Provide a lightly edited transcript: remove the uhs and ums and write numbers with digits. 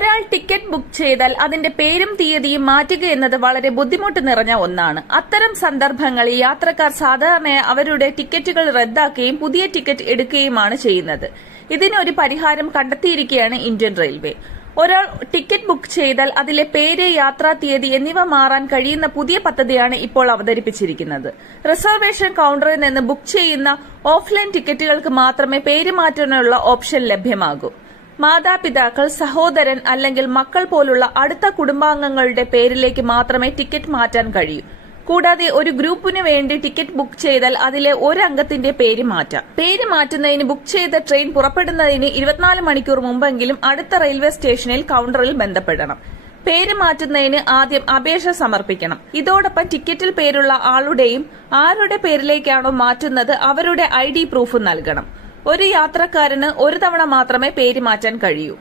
ഒരാൾ ticket book ചെയ്താൽ അതിന്റെ പേരും തീയതിയും മാറ്റുക എന്നത് വളരെ ബുദ്ധിമുട്ട് നിറഞ്ഞ ഒന്നാണ്. അത്തരം സന്ദർഭങ്ങളിൽ യാത്രക്കാർ സാധാരണയായി അവരുടെ ടിക്കറ്റുകൾ റദ്ദാക്കുകയും പുതിയ ടിക്കറ്റ് എടുക്കുകയുമാണ് ചെയ്യുന്നത്. ഇതിനൊരു പരിഹാരം കണ്ടെത്തിയിരിക്കുകയാണ് ഇന്ത്യൻ റെയിൽവേ. ഒരാൾ ടിക്കറ്റ് ബുക്ക് ചെയ്താൽ അതിലെ പേര്, യാത്രാ തീയതി എന്നിവ മാറാൻ കഴിയുന്ന പുതിയ പദ്ധതിയാണ് ഇപ്പോൾ അവതരിപ്പിച്ചിരിക്കുന്നത്. റിസർവേഷൻ കൌണ്ടറിൽ നിന്ന് ബുക്ക് ചെയ്യുന്ന ഓഫ്ലൈൻ ടിക്കറ്റുകൾക്ക് മാത്രമേ പേര് മാറ്റാനുള്ള ഓപ്ഷൻ ലഭ്യമാകൂ. മാതാപിതാക്കൾ, സഹോദരൻ അല്ലെങ്കിൽ മക്കൾ പോലുള്ള അടുത്ത കുടുംബാംഗങ്ങളുടെ പേരിലേക്ക് മാത്രമേ ടിക്കറ്റ് മാറ്റാൻ കഴിയൂ. കൂടാതെ ഒരു ഗ്രൂപ്പിനു വേണ്ടി ടിക്കറ്റ് ബുക്ക് ചെയ്താൽ അതിലെ ഒരംഗത്തിന്റെ പേര് മാറ്റാം. പേര് മാറ്റുന്നതിന് ബുക്ക് ചെയ്ത ട്രെയിൻ പുറപ്പെടുന്നതിന് 24 മണിക്കൂർ മുമ്പെങ്കിലും അടുത്ത റെയിൽവേ സ്റ്റേഷനിൽ കൌണ്ടറിൽ ബന്ധപ്പെടണം. പേര് മാറ്റുന്നതിന് ആദ്യം അപേക്ഷ സമർപ്പിക്കണം. ഇതോടൊപ്പം ടിക്കറ്റിൽ പേരുള്ള ആളുടെയും ആരുടെ പേരിലേക്കാണോ മാറ്റുന്നത് അവരുടെ ID പ്രൂഫ് നൽകണം. ഒരു യാത്രക്കാരന് ഒരു തവണ മാത്രമേ പേര് മാറ്റാൻ കഴിയൂ.